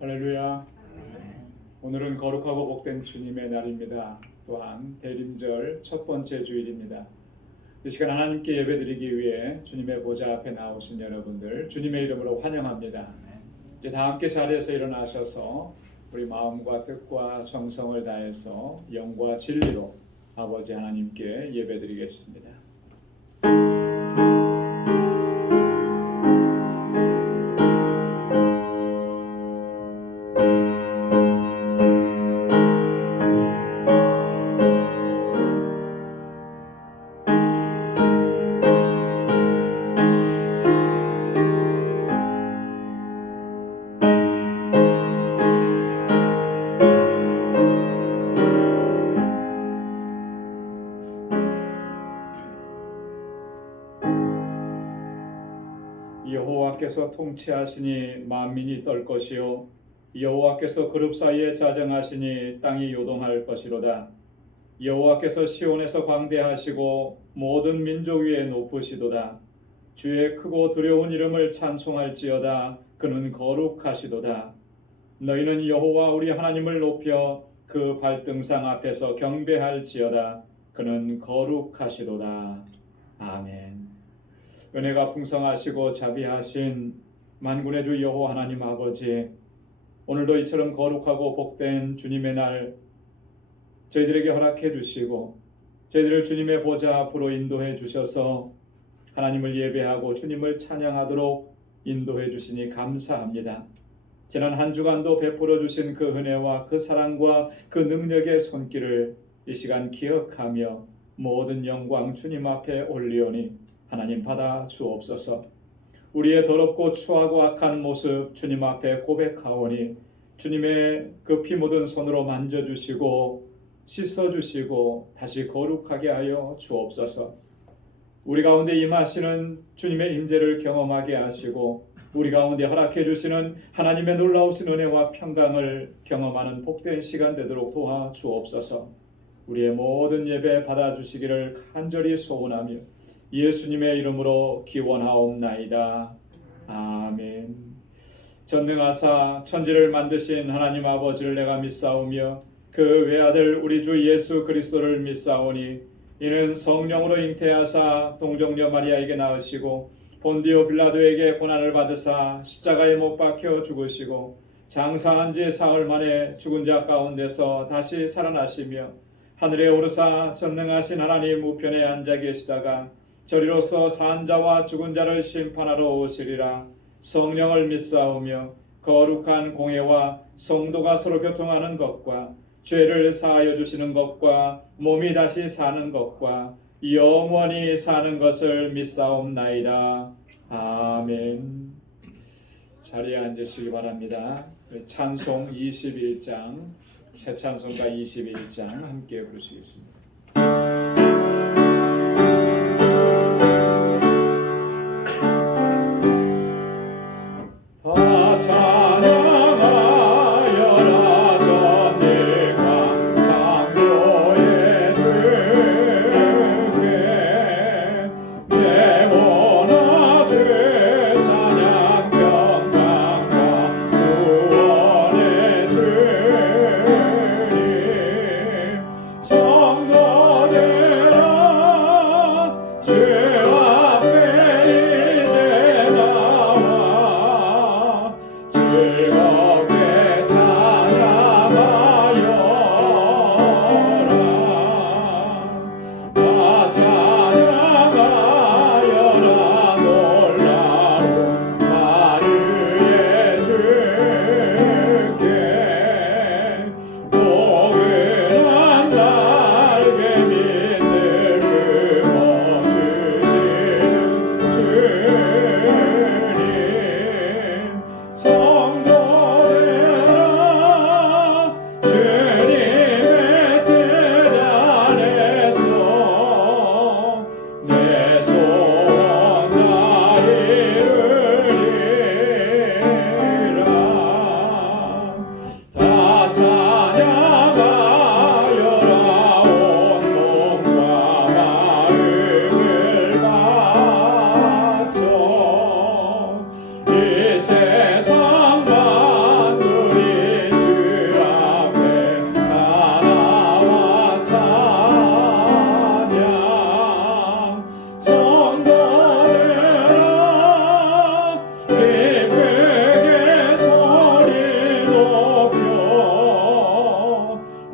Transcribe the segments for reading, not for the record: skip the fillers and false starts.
할렐루야. 오늘은 거룩하고 복된 주님의 날입니다. 또한 대림절 첫 번째 주일입니다. 이 시간 하나님께 예배드리기 위해 주님의 보좌 앞에 나오신 여러분들 주님의 이름으로 환영합니다. 이제 다 함께 자리에서 일어나셔서 우리 마음과 뜻과 정성을 다해서 영과 진리로 아버지 하나님께 예배드리겠습니다. 여호와께서 통치하시니 만민이 떨 것이요 여호와께서 그룹 사이에 자정하시니 땅이 요동할 것이로다. 여호와께서 시온에서 광대하시고 모든 민족 위에 높으시도다. 주의 크고 두려운 이름을 찬송할지어다. 그는 거룩하시도다. 너희는 여호와 우리 하나님을 높여 그 발등상 앞에서 경배할지어다. 그는 거룩하시도다. 아멘. 은혜가 풍성하시고 자비하신 만군의 주 여호와 하나님 아버지, 오늘도 이처럼 거룩하고 복된 주님의 날 저희들에게 허락해 주시고 저희들을 주님의 보좌 앞으로 인도해 주셔서 하나님을 예배하고 주님을 찬양하도록 인도해 주시니 감사합니다. 지난 한 주간도 베풀어 주신 그 은혜와 그 사랑과 그 능력의 손길을 이 시간 기억하며 모든 영광 주님 앞에 올리오니 하나님 받아 주옵소서. 우리의 더럽고 추하고 악한 모습 주님 앞에 고백하오니 주님의 그 피 묻은 손으로 만져주시고 씻어주시고 다시 거룩하게 하여 주옵소서. 우리 가운데 임하시는 주님의 임재를 경험하게 하시고 우리 가운데 허락해 주시는 하나님의 놀라우신 은혜와 평강을 경험하는 복된 시간 되도록 도와 주옵소서. 우리의 모든 예배 받아주시기를 간절히 소원하며 예수님의 이름으로 기원하옵나이다. 아멘. 전능하사 천지를 만드신 하나님 아버지를 내가 믿사오며 그 외아들 우리 주 예수 그리스도를 믿사오니 이는 성령으로 잉태하사 동정녀 마리아에게 낳으시고 본디오 빌라도에게 고난을 받으사 십자가에 못 박혀 죽으시고 장사한 지 사흘 만에 죽은 자 가운데서 다시 살아나시며 하늘에 오르사 전능하신 하나님 우편에 앉아 계시다가 저리로서 산 자와 죽은 자를 심판하러 오시리라. 성령을 믿사오며 거룩한 공회와 성도가 서로 교통하는 것과 죄를 사하여 주시는 것과 몸이 다시 사는 것과 영원히 사는 것을 믿사옵나이다. 아멘. 자리에 앉으시기 바랍니다. 찬송 21장, 새 찬송가 21장 함께 부르시겠습니다. 성도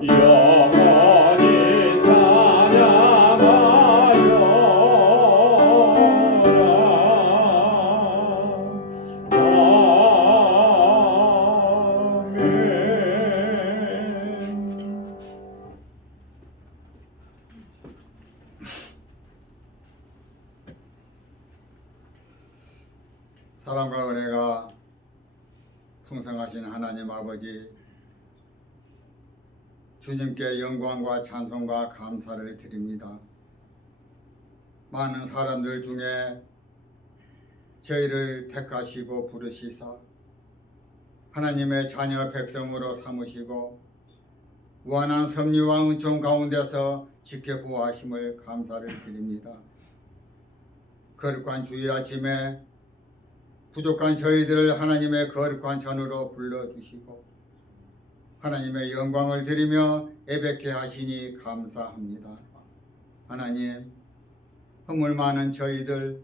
영원히 찬양하여라. 사랑과 은혜가 풍성하신 하나님 아버지, 주님께 영광과 찬송과 감사를 드립니다. 많은 사람들 중에 저희를 택하시고 부르시사 하나님의 자녀 백성으로 삼으시고 무한한 섭리와 은총 가운데서 지켜보아심을 감사를 드립니다. 거룩한 주일 아침에 부족한 저희들을 하나님의 거룩한 전으로 불러주시고 하나님의 영광을 드리며 예배케 하시니 감사합니다. 하나님, 허물 많은 저희들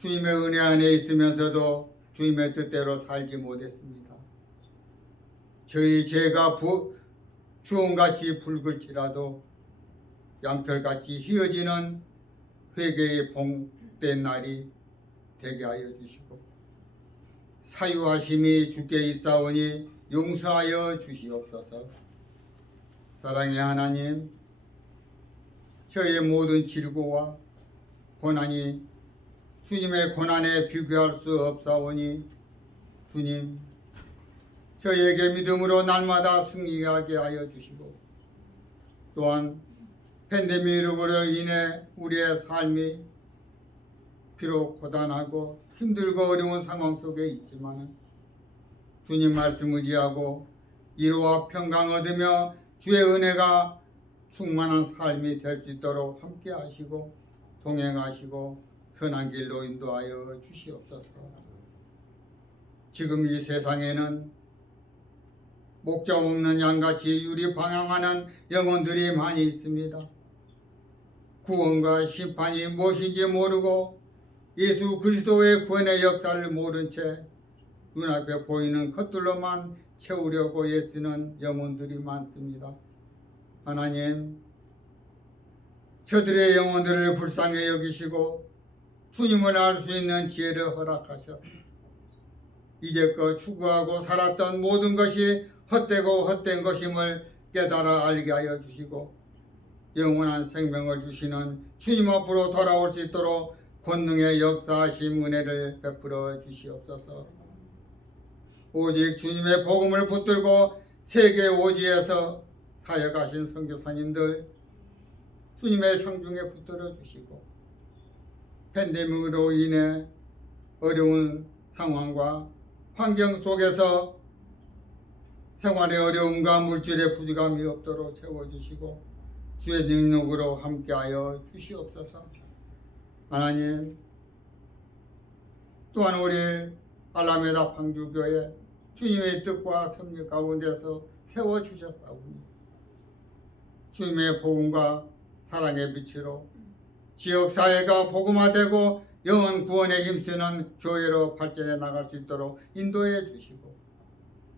주님의 은혜 안에 있으면서도 주님의 뜻대로 살지 못했습니다. 저희 죄가 주홍같이 붉을지라도 양털같이 휘어지는 회개의 복된 날이 되게 하여 주시고 사유하심이 주께 있사오니 용서하여 주시옵소서. 사랑의 하나님, 저의 모든 질고와 고난이 주님의 고난에 비교할 수 없사오니 주님, 저에게 믿음으로 날마다 승리하게 하여 주시고 또한 팬데믹으로 인해 우리의 삶이 비록 고단하고 힘들고 어려운 상황 속에 있지만 주님 말씀 의지하고 위로와 평강 얻으며 주의 은혜가 충만한 삶이 될 수 있도록 함께 하시고 동행하시고 선한 길로 인도하여 주시옵소서. 지금 이 세상에는 목자 없는 양같이 유리 방황하는 영혼들이 많이 있습니다. 구원과 심판이 무엇인지 모르고 예수 그리스도의 구원의 역사를 모른 채 눈앞에 보이는 것들로만 채우려고 애쓰는 영혼들이 많습니다. 하나님, 저들의 영혼들을 불쌍히 여기시고 주님을 알 수 있는 지혜를 허락하셔서 이제껏 추구하고 살았던 모든 것이 헛되고 헛된 것임을 깨달아 알게 하여 주시고 영원한 생명을 주시는 주님 앞으로 돌아올 수 있도록 권능의 역사하심 은혜를 베풀어 주시옵소서. 오직 주님의 복음을 붙들고 세계 오지에서 사역하신 선교사님들 주님의 상중에 붙들어 주시고 팬데믹으로 인해 어려운 상황과 환경 속에서 생활의 어려움과 물질의 부족함이 없도록 채워주시고 주의 능력으로 함께하여 주시옵소서. 하나님, 또한 우리 알라메다 방주교회 주님의 뜻과 섭리 가운데서 세워주셨사오니 주님의 복음과 사랑의 빛으로 지역사회가 복음화되고 영혼 구원에 힘쓰는 교회로 발전해 나갈 수 있도록 인도해 주시고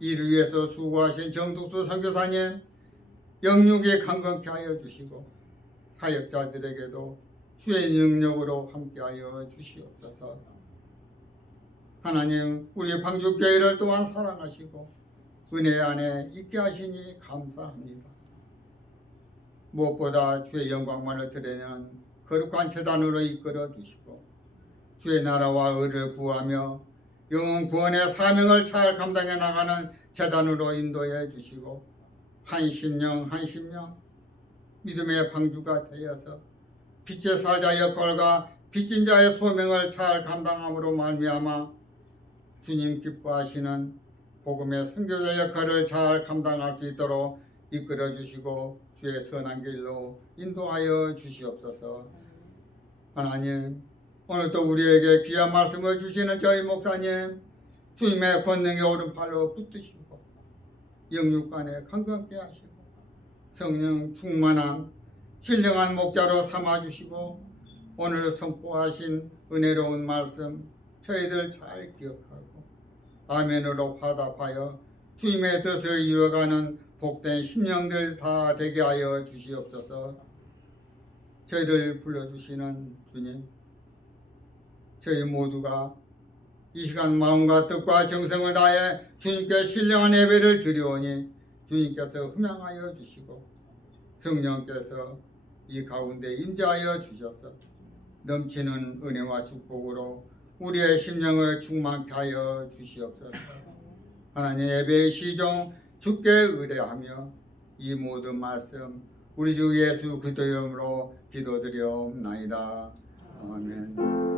이를 위해서 수고하신 정숙수 선교사님 영육에 강건케 하여 주시고 사역자들에게도 주의 능력으로 함께하여 주시옵소서. 하나님, 우리 방주교회를 또한 사랑하시고 은혜 안에 있게 하시니 감사합니다. 무엇보다 주의 영광만을 드리는 거룩한 제단으로 이끌어 주시고 주의 나라와 의를 구하며 영혼 구원의 사명을 잘 감당해 나가는 제단으로 인도해 주시고 한 심령 한 심령 믿음의 방주가 되어서 빛의 사자 역할과 빚진 자의 소명을 잘 감당함으로 말미암아 주님 기뻐하시는 복음의 선교자 역할을 잘 감당할 수 있도록 이끌어 주시고 주의 선한 길로 인도하여 주시옵소서. 하나님, 오늘도 우리에게 귀한 말씀을 주시는 저희 목사님 주님의 권능의 오른팔로 붙드시고 영육간에 강건케 하시고 성령 충만한 신령한 목자로 삼아주시고 오늘 선포하신 은혜로운 말씀 저희들 잘 기억하고 아멘으로 화답하여 주님의 뜻을 이루어가는 복된 심령들 다 되게 하여 주시옵소서. 저희를 불러주시는 주님, 저희 모두가 이 시간 마음과 뜻과 정성을 다해 주님께 신령한 예배를 드리오니 주님께서 흠양하여 주시고 성령께서 이 가운데 임재하여 주셔서 넘치는 은혜와 축복으로 우리의 심령을 충만케 하여 주시옵소서. 하나님, 예배의 시종 주께 의뢰하며 이 모든 말씀 우리 주 예수 그리스도 이름으로 기도드리옵나이다. 아멘.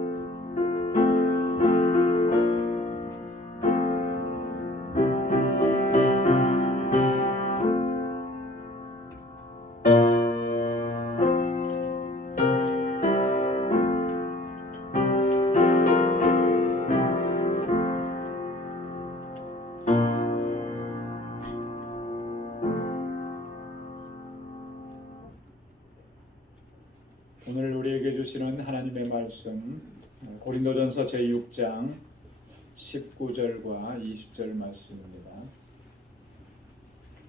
오늘 우리에게 주시는 하나님의 말씀 고린도전서 제6장 19절과 20절 말씀입니다.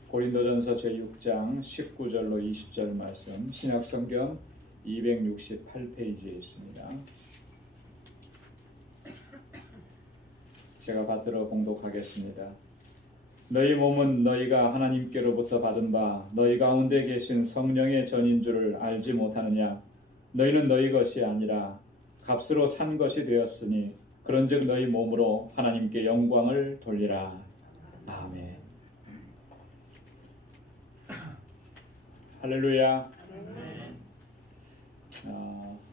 고린도전서 제6장 19절로 20절 말씀, 신약성경 268페이지에 있습니다. 제가 받들어 봉독하겠습니다. 너희 몸은 너희가 하나님께로부터 받은 바 너희 가운데 계신 성령의 전인 줄을 알지 못하느냐? 너희는 너희 것이 아니라 값으로 산 것이 되었으니 그런즉 너희 몸으로 하나님께 영광을 돌리라. 아멘. 할렐루야.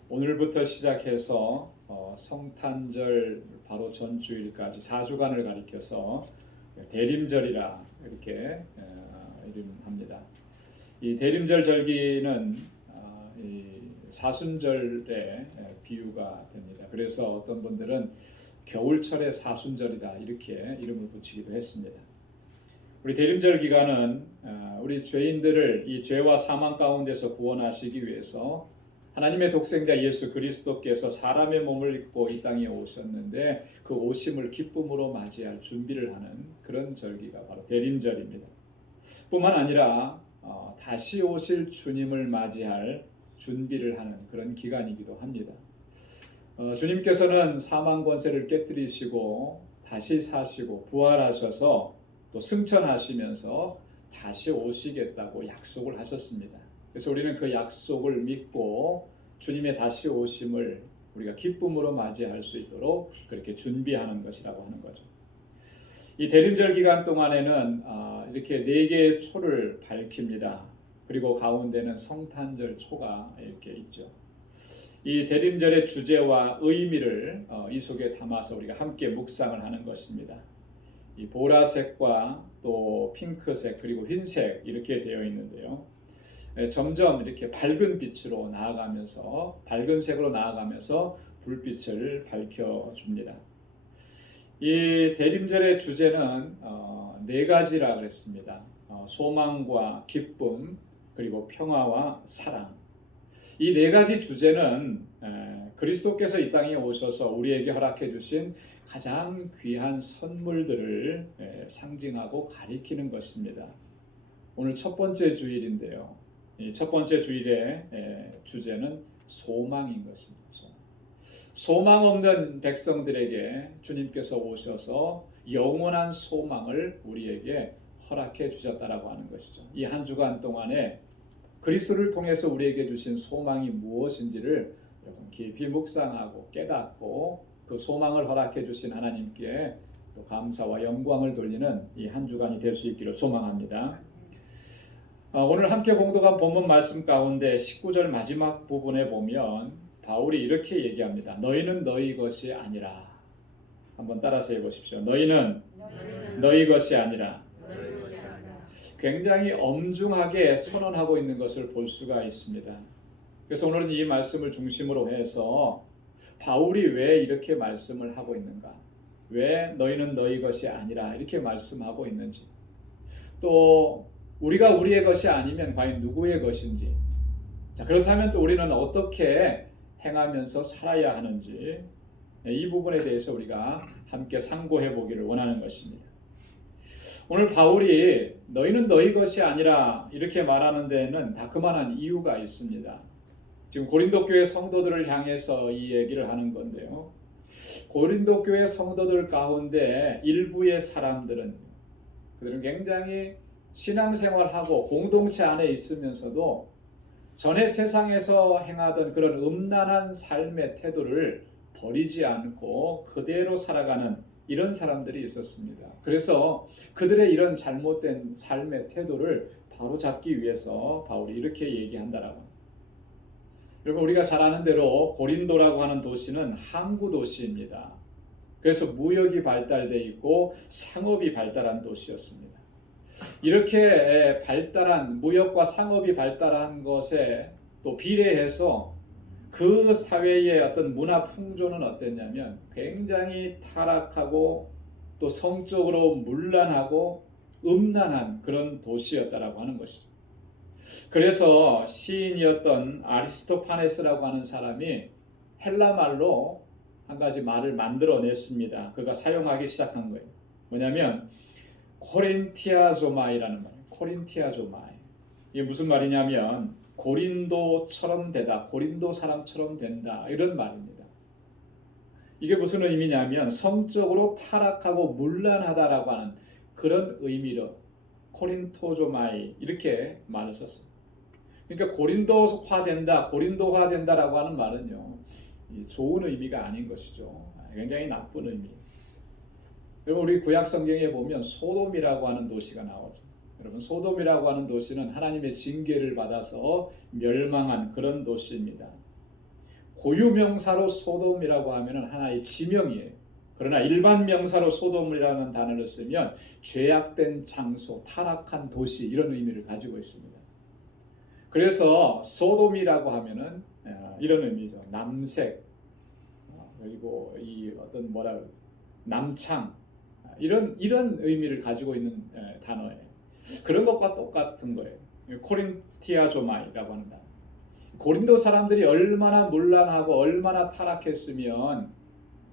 오늘부터 시작해서 성탄절 바로 전주일까지 4주간을 가리켜서 대림절이라 이렇게 이름합니다. 이 대림절 절기는 이 사순절의 비유가 됩니다. 그래서 어떤 분들은 겨울철의 사순절이다 이렇게 이름을 붙이기도 했습니다. 우리 대림절 기간은 우리 죄인들을 이 죄와 사망 가운데서 구원하시기 위해서 하나님의 독생자 예수 그리스도께서 사람의 몸을 입고 이 땅에 오셨는데 그 오심을 기쁨으로 맞이할 준비를 하는 그런 절기가 바로 대림절입니다. 뿐만 아니라 다시 오실 주님을 맞이할 준비를 하는 그런 기간이기도 합니다. 주님께서는 사망 권세를 깨뜨리시고 다시 사시고 부활하셔서 또 승천하시면서 다시 오시겠다고 약속을 하셨습니다. 그래서 우리는 그 약속을 믿고 주님의 다시 오심을 우리가 기쁨으로 맞이할 수 있도록 그렇게 준비하는 것이라고 하는 거죠. 이 대림절 기간 동안에는 이렇게 4개의 초를 밝힙니다. 그리고 가운데는 성탄절 초가 이렇게 있죠. 이 대림절의 주제와 의미를 이 속에 담아서 우리가 함께 묵상을 하는 것입니다. 이 보라색과 또 핑크색 그리고 흰색 이렇게 되어 있는데요. 점점 이렇게 밝은 빛으로 나아가면서 밝은 색으로 나아가면서 불빛을 밝혀줍니다. 이 대림절의 주제는 4가지라 그랬습니다. 소망과 기쁨 그리고 평화와 사랑. 이 4가지 주제는 그리스도께서 이 땅에 오셔서 우리에게 허락해 주신 가장 귀한 선물들을 상징하고 가리키는 것입니다. 오늘 첫 번째 주일인데요. 이 첫 번째 주일의 주제는 소망인 것입니다. 소망 없는 백성들에게 주님께서 오셔서 영원한 소망을 우리에게 허락해 주셨다라고 하는 것이죠. 이 한 주간 동안에 그리스도를 통해서 우리에게 주신 소망이 무엇인지를 여러분 깊이 묵상하고 깨닫고 그 소망을 허락해 주신 하나님께 또 감사와 영광을 돌리는 이 한 주간이 될 수 있기를 소망합니다. 오늘 함께 공독한 본문 말씀 가운데 19절 마지막 부분에 보면 바울이 이렇게 얘기합니다. 너희는 너희 것이 아니라. 한번 따라서 해보십시오. 너희는 너희 것이 아니라. 굉장히 엄중하게 선언하고 있는 것을 볼 수가 있습니다. 그래서 오늘은 이 말씀을 중심으로 해서 바울이 왜 이렇게 말씀을 하고 있는가, 왜 너희는 너희 것이 아니라 이렇게 말씀하고 있는지, 또 우리가 우리의 것이 아니면 과연 누구의 것인지, 자 그렇다면 또 우리는 어떻게 행하면서 살아야 하는지, 이 부분에 대해서 우리가 함께 상고해 보기를 원하는 것입니다. 오늘 바울이 너희는 너희 것이 아니라 이렇게 말하는 데는 다 그만한 이유가 있습니다. 지금 고린도 교회 성도들을 향해서 이 얘기를 하는 건데요. 고린도 교회 성도들 가운데 일부의 사람들은 그들은 굉장히 신앙생활하고 공동체 안에 있으면서도 전에 세상에서 행하던 그런 음란한 삶의 태도를 버리지 않고 그대로 살아가는 이런 사람들이 있었습니다. 그래서 그들의 이런 잘못된 삶의 태도를 바로잡기 위해서 바울이 이렇게 얘기한다라고. 여러분, 우리가 잘 아는 대로 고린도라고 하는 도시는 항구 도시입니다. 그래서 무역이 발달돼 있고 상업이 발달한 도시였습니다. 이렇게 발달한 무역과 상업이 발달한 것에 또 비례해서 그 사회의 어떤 문화 풍조는 어땠냐면 굉장히 타락하고 또 성적으로 문란하고 음란한 그런 도시였다라고 하는 것입니다. 그래서 시인이었던 아리스토파네스라고 하는 사람이 헬라 말로 한 가지 말을 만들어냈습니다. 그가 사용하기 시작한 거예요. 뭐냐면 코린티아조마이라는 말이에요. 코린티아조마이. 이게 무슨 말이냐면 고린도처럼 되다, 고린도 사람처럼 된다, 이런 말입니다. 이게 무슨 의미냐면 성적으로 타락하고 문란하다라고 하는 그런 의미로 코린토조마이 이렇게 말을 썼습니다. 그러니까 고린도화된다, 고린도화된다라고 하는 말은요, 좋은 의미가 아닌 것이죠. 굉장히 나쁜 의미. 여러분, 우리 구약 성경에 보면 소돔이라고 하는 도시가 나오죠. 여러분, 소돔이라고 하는 도시는 하나님의 징계를 받아서 멸망한 그런 도시입니다. 고유명사로 소돔이라고 하면 하나의 지명이에요. 그러나 일반 명사로 소돔이라는 단어를 쓰면 죄악된 장소, 타락한 도시 이런 의미를 가지고 있습니다. 그래서 소돔이라고 하면은 이런 의미죠. 남색, 그리고 이 어떤 남창 이런 의미를 가지고 있는 단어예요. 그런 것과 똑같은 거예요. 코린티아조마이라고 한다. 고린도 사람들이 얼마나 문란하고 얼마나 타락했으면,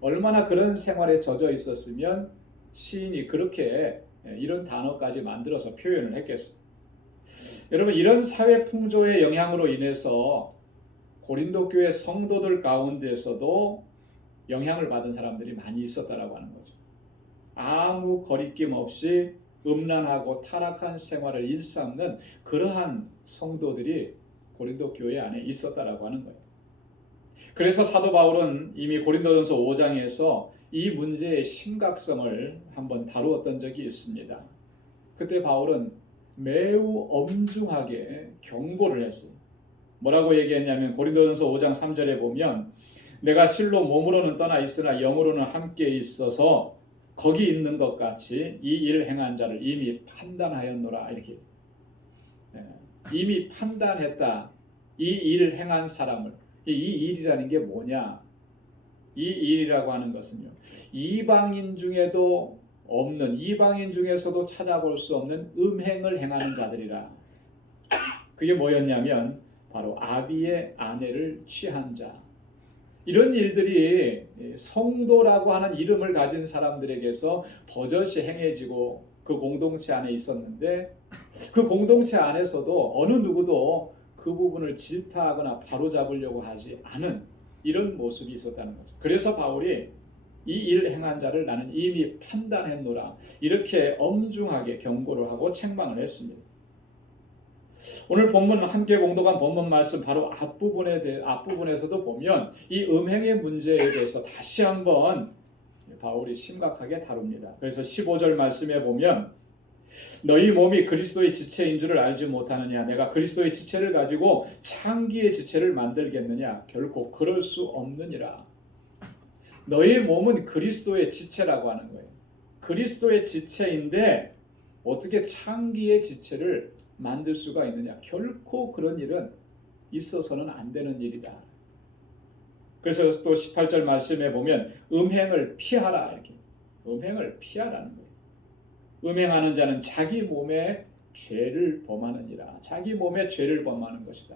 얼마나 그런 생활에 젖어 있었으면 시인이 그렇게 이런 단어까지 만들어서 표현을 했겠어요. 여러분, 이런 사회 풍조의 영향으로 인해서 고린도 교회 성도들 가운데서도 영향을 받은 사람들이 많이 있었다라고 하는 거죠. 아무 거리낌 없이 음란하고 타락한 생활을 일삼는 그러한 성도들이 고린도 교회 안에 있었다라고 하는 거예요. 그래서 사도 바울은 이미 고린도전서 5장에서 이 문제의 심각성을 한번 다루었던 적이 있습니다. 그때 바울은 매우 엄중하게 경고를 했어요. 뭐라고 얘기했냐면 고린도전서 5장 3절에 보면 내가 실로 몸으로는 떠나 있으나 영으로는 함께 있어서 거기 있는 것 같이 이 일을 행한 자를 이미 판단하였노라. 이렇게 이미 판단했다. 이 일을 행한 사람을. 이 일이라는 게 뭐냐? 이 일이라고 하는 것은요, 이방인 중에도 없는, 이방인 중에서도 찾아볼 수 없는 음행을 행하는 자들이라. 그게 뭐였냐면 바로 아비의 아내를 취한 자. 이런 일들이 성도라고 하는 이름을 가진 사람들에게서 버젓이 행해지고 그 공동체 안에 있었는데, 그 공동체 안에서도 어느 누구도 그 부분을 질타하거나 바로잡으려고 하지 않은 이런 모습이 있었다는 거죠. 그래서 바울이 이 일 행한 자를 나는 이미 판단했노라, 이렇게 엄중하게 경고를 하고 책망을 했습니다. 오늘 본문 함께 봉독한 본문 말씀 바로 앞부분에서도 보면 이 음행의 문제에 대해서 다시 한번 바울이 심각하게 다룹니다. 그래서 15절 말씀에 보면 너희 몸이 그리스도의 지체인 줄을 알지 못하느냐? 내가 그리스도의 지체를 가지고 창기의 지체를 만들겠느냐? 결코 그럴 수 없느니라. 너희 몸은 그리스도의 지체라고 하는 거예요. 그리스도의 지체인데 어떻게 창기의 지체를 만들 수가 있느냐? 결코 그런 일은 있어서는 안 되는 일이다. 그래서 또 18절 말씀에 보면 음행을 피하라, 이렇게. 음행을 피하라는 거예요. 음행하는 자는 자기 몸에 죄를 범하느니라. 자기 몸에 죄를 범하는 것이다.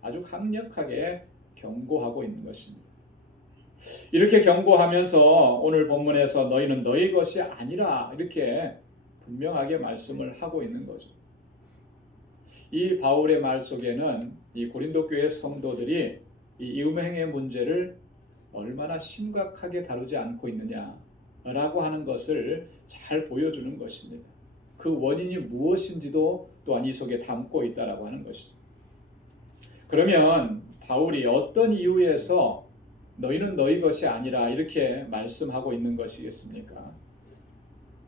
아주 강력하게 경고하고 있는 것입니다. 이렇게 경고하면서 오늘 본문에서 너희는 너희 것이 아니라 이렇게 분명하게 말씀을 하고 있는 거죠. 이 바울의 말 속에는 이 고린도 교회 성도들이 이 음행의 문제를 얼마나 심각하게 다루지 않고 있느냐라고 하는 것을 잘 보여주는 것입니다. 그 원인이 무엇인지도 또한 이 속에 담고 있다라고 하는 것이죠. 그러면 바울이 어떤 이유에서 너희는 너희 것이 아니라 이렇게 말씀하고 있는 것이겠습니까?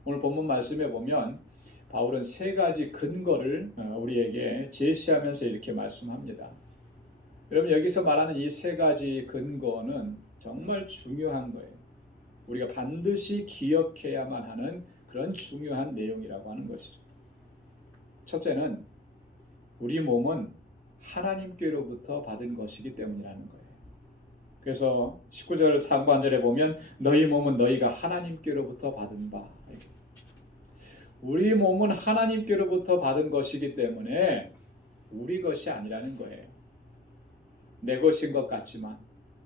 오늘 본문 말씀에 보면 바울은 세 가지 근거를 우리에게 제시하면서 이렇게 말씀합니다. 여러분, 여기서 말하는 이 세 가지 근거는 정말 중요한 거예요. 우리가 반드시 기억해야만 하는 그런 중요한 내용이라고 하는 것이죠. 첫째는 우리 몸은 하나님께로부터 받은 것이기 때문이라는 거예요. 그래서 19절 상반절에 보면 너희 몸은 너희가 하나님께로부터 받은 바. 우리 몸은 하나님께로부터 받은 것이기 때문에 우리 것이 아니라는 거예요. 내 것인 것 같지만,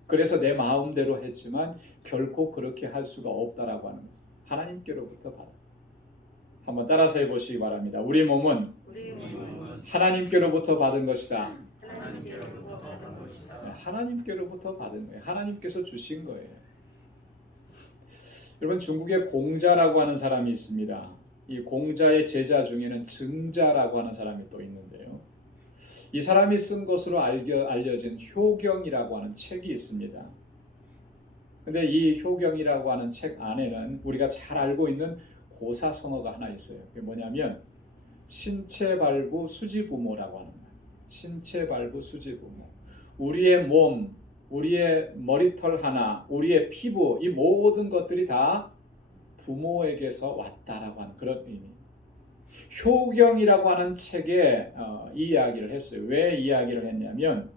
그래서 내 마음대로 했지만 결코 그렇게 할 수가 없다라고 하는 거죠. 하나님께로부터 받아. 한번 따라서 해보시기 바랍니다. 우리 몸은 하나님께로부터 받은 것이다. 하나님께로부터 받은 거예요. 하나님께서 주신 거예요. 여러분, 중국에 공자라고 하는 사람이 있습니다. 이 공자의 제자 중에는 증자라고 하는 사람이 또 있는데요. 이 사람이 쓴 것으로 알려진 효경이라고 하는 책이 있습니다. 근데 이 효경이라고 하는 책 안에는 우리가 잘 알고 있는 고사성어가 하나 있어요. 그게 뭐냐면 신체발부 수지부모라고 하는 거예요. 신체발부 수지부모. 우리의 몸, 우리의 머리털 하나, 우리의 피부, 이 모든 것들이 다 부모에게서 왔다라고 하는 그런 의미. 효경이라고 하는 책에 이 이야기를 했어요. 왜 이야기를 했냐면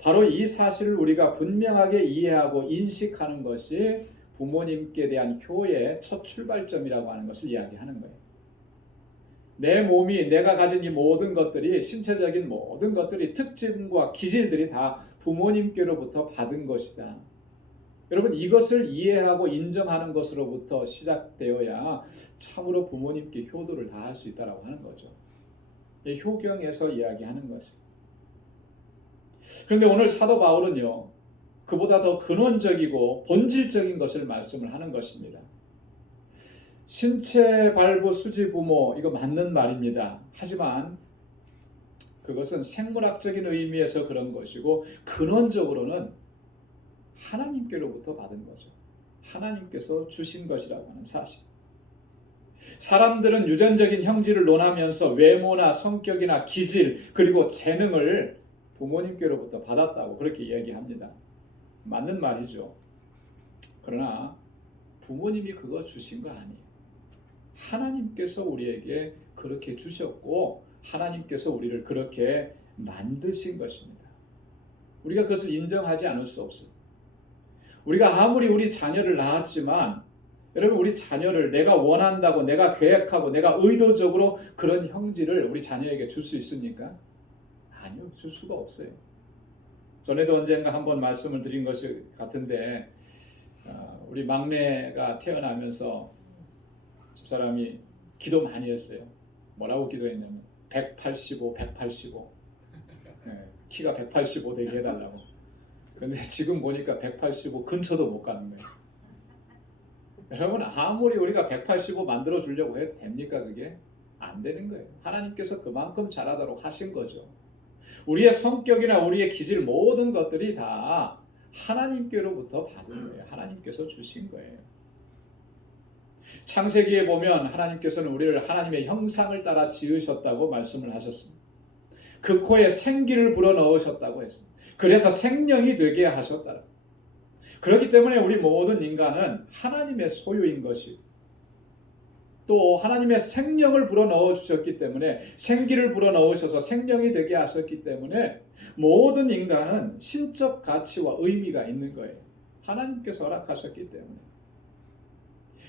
바로 이 사실을 우리가 분명하게 이해하고 인식하는 것이 부모님께 대한 효의 첫 출발점이라고 하는 것을 이야기하는 거예요. 내 몸이, 내가 가진 이 모든 것들이, 신체적인 모든 것들이, 특징과 기질들이 다 부모님께로부터 받은 것이다. 여러분, 이것을 이해하고 인정하는 것으로부터 시작되어야 참으로 부모님께 효도를 다할 수 있다고 하는 거죠. 이 효경에서 이야기하는 것이. 그런데 오늘 사도 바울은요, 그보다 더 근원적이고 본질적인 것을 말씀을 하는 것입니다. 신체 발부 수지 부모, 이거 맞는 말입니다. 하지만 그것은 생물학적인 의미에서 그런 것이고 근원적으로는 하나님께로부터 받은 거죠. 하나님께서 주신 것이라고 하는 사실. 사람들은 유전적인 형질을 논하면서 외모나 성격이나 기질 그리고 재능을 부모님께로부터 받았다고 그렇게 이야기합니다. 맞는 말이죠. 그러나 부모님이 그거 주신 거 아니에요. 하나님께서 우리에게 그렇게 주셨고 하나님께서 우리를 그렇게 만드신 것입니다. 우리가 그것을 인정하지 않을 수 없어요. 우리가 아무리 우리 자녀를 낳았지만 여러분, 우리 자녀를 내가 원한다고, 내가 계획하고, 내가 의도적으로 그런 형질을 우리 자녀에게 줄 수 있습니까? 아니요, 줄 수가 없어요. 전에도 언젠가 한번 말씀을 드린 것이 같은데 우리 막내가 태어나면서 집사람이 기도 많이 했어요. 뭐라고 기도했냐면 185, 185 키가 185 되게 해달라고. 근데 지금 보니까 185 근처도 못 가는 거예요. 여러분, 아무리 우리가 185 만들어 주려고 해도 됩니까? 그게 안 되는 거예요. 하나님께서 그만큼 잘하도록 하신 거죠. 우리의 성격이나 우리의 기질 모든 것들이 다 하나님께로부터 받은 거예요. 하나님께서 주신 거예요. 창세기에 보면 하나님께서는 우리를 하나님의 형상을 따라 지으셨다고 말씀을 하셨습니다. 그 코에 생기를 불어넣으셨다고 했습니다. 그래서 생명이 되게 하셨다. 그렇기 때문에 우리 모든 인간은 하나님의 소유인 것이, 또 하나님의 생명을 불어넣어 주셨기 때문에, 생기를 불어넣으셔서 생명이 되게 하셨기 때문에 모든 인간은 신적 가치와 의미가 있는 거예요. 하나님께서 허락하셨기 때문에.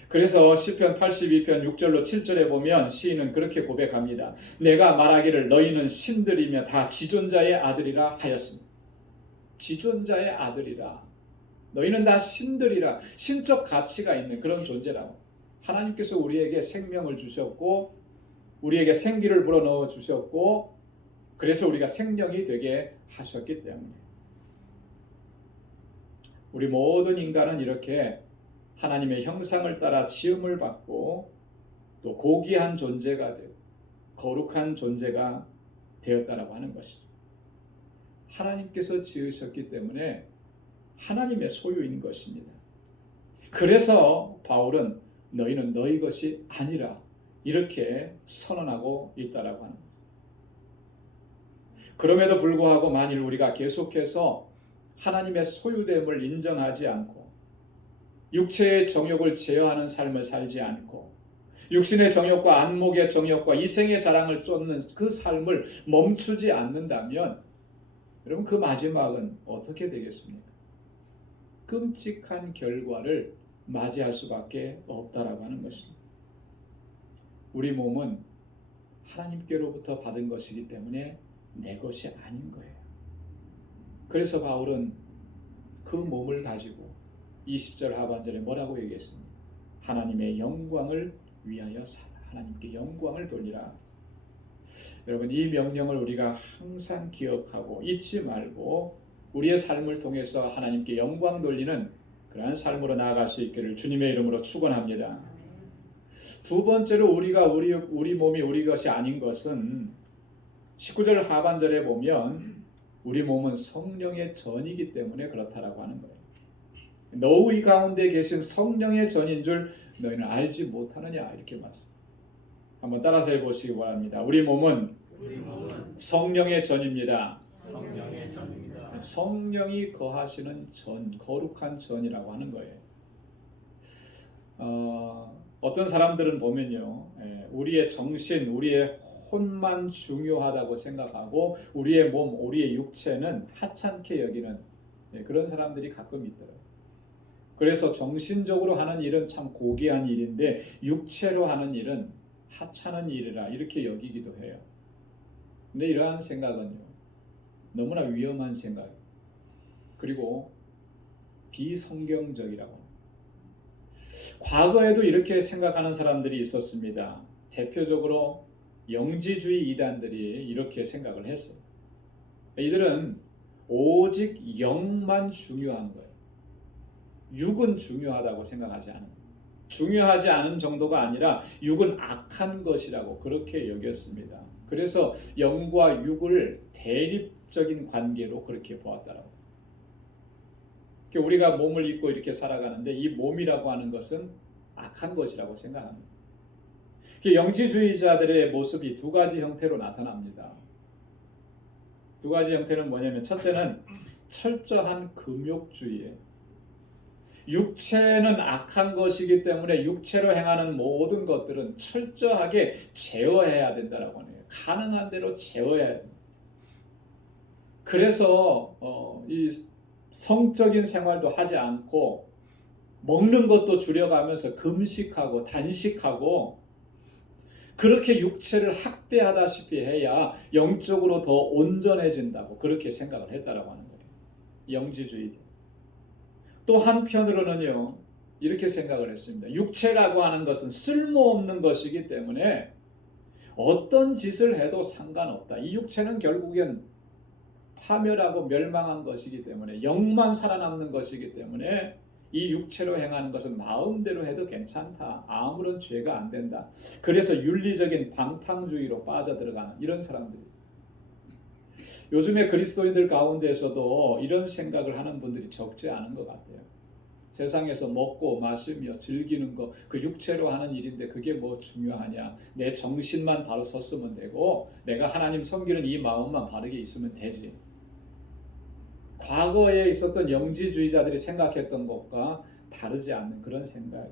그래서 시편 82편 6절로 7절에 보면 시인은 그렇게 고백합니다. 내가 말하기를 너희는 신들이며 다 지존자의 아들이라 하였습니다. 지존자의 아들이라. 너희는 다 신들이라. 신적 가치가 있는 그런 존재라고. 하나님께서 우리에게 생명을 주셨고 우리에게 생기를 불어넣어 주셨고 그래서 우리가 생명이 되게 하셨기 때문에 우리 모든 인간은 이렇게 하나님의 형상을 따라 지음을 받고 또 고귀한 존재가 되고 거룩한 존재가 되었다라고 하는 것이죠. 하나님께서 지으셨기 때문에 하나님의 소유인 것입니다. 그래서 바울은 너희는 너희 것이 아니라 이렇게 선언하고 있다라고 하는 거죠. 그럼에도 불구하고 만일 우리가 계속해서 하나님의 소유됨을 인정하지 않고 육체의 정욕을 제어하는 삶을 살지 않고 육신의 정욕과 안목의 정욕과 이생의 자랑을 쫓는 그 삶을 멈추지 않는다면 여러분 그 마지막은 어떻게 되겠습니까? 끔찍한 결과를 맞이할 수밖에 없다라고 하는 것입니다. 우리 몸은 하나님께로부터 받은 것이기 때문에 내 것이 아닌 거예요. 그래서 바울은 그 몸을 가지고 20절 하반절에 뭐라고 얘기했습니까? 하나님의 영광을 위하여 살아. 하나님께 영광을 돌리라. 여러분 이 명령을 우리가 항상 기억하고 잊지 말고 우리의 삶을 통해서 하나님께 영광 돌리는 그러한 삶으로 나아갈 수 있기를 주님의 이름으로 축원합니다. 두 번째로 우리가 우리 몸이 우리 것이 아닌 것은 19절 하반절에 보면 우리 몸은 성령의 전이기 때문에 그렇다라고 하는 거예요. 너희 가운데 계신 성령의 전인 줄 너희는 알지 못하느냐 이렇게 말씀. 한번 따라서 해보시기 바랍니다. 우리 몸은 성령의 전입니다. 성령이 거하시는 전, 거룩한 전이라고 하는 거예요. 어떤 사람들은 보면요, 우리의 정신, 우리의 혼만 중요하다고 생각하고 우리의 몸, 우리의 육체는 하찮게 여기는 그런 사람들이 가끔 있더라고요. 그래서 정신적으로 하는 일은 참 고귀한 일인데 육체로 하는 일은 하찮은 일이라 이렇게 여기기도 해요. 근데 이러한 생각은요, 너무나 위험한 생각 그리고 비성경적이라고 합니다. 과거에도 이렇게 생각하는 사람들이 있었습니다. 대표적으로 영지주의 이단들이 이렇게 생각을 했어요. 이들은 오직 영만 중요한 거예요. 육은 중요하다고 생각하지 않은 거예요. 중요하지 않은 정도가 아니라 육은 악한 것이라고 그렇게 여겼습니다. 그래서 영과 육을 대립적인 관계로 그렇게 보았다라고. 우리가 몸을 입고 이렇게 살아가는데 이 몸이라고 하는 것은 악한 것이라고 생각합니다. 영지주의자들의 모습이 두 가지 형태로 나타납니다. 두 가지 형태는 뭐냐면 첫째는 철저한 금욕주의예요. 육체는 악한 것이기 때문에 육체로 행하는 모든 것들은 철저하게 제어해야 된다라고 하네요. 가능한 대로 제어해야 됩니다. 그래서 이 성적인 생활도 하지 않고 먹는 것도 줄여가면서 금식하고 단식하고 그렇게 육체를 학대하다시피 해야 영적으로 더 온전해진다고 그렇게 생각을 했다라고 하는 거예요. 영지주의들. 또 한편으로는요, 이렇게 생각을 했습니다. 육체라고 하는 것은 쓸모없는 것이기 때문에 어떤 짓을 해도 상관없다. 이 육체는 결국엔 파멸하고 멸망한 것이기 때문에 영만 살아남는 것이기 때문에 이 육체로 행하는 것은 마음대로 해도 괜찮다. 아무런 죄가 안 된다. 그래서 윤리적인 방탕주의로 빠져들어가는 이런 사람들이 요즘에 그리스도인들 가운데서도 이런 생각을 하는 분들이 적지 않은 것 같아요. 세상에서 먹고 마시며 즐기는 거, 그 육체로 하는 일인데 그게 뭐 중요하냐. 내 정신만 바로 섰으면 되고 내가 하나님 섬기는 이 마음만 바르게 있으면 되지. 과거에 있었던 영지주의자들이 생각했던 것과 다르지 않는 그런 생각.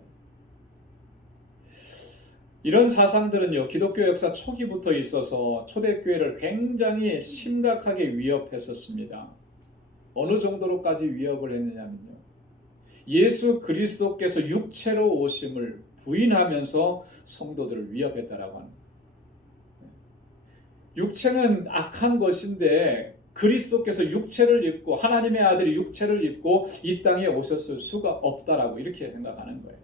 이런 사상들은요, 기독교 역사 초기부터 있어서 초대교회를 굉장히 심각하게 위협했었습니다. 어느 정도로까지 위협을 했느냐면요, 예수 그리스도께서 육체로 오심을 부인하면서 성도들을 위협했다라고 합니다. 육체는 악한 것인데 그리스도께서 육체를 입고 하나님의 아들이 육체를 입고 이 땅에 오셨을 수가 없다라고 이렇게 생각하는 거예요.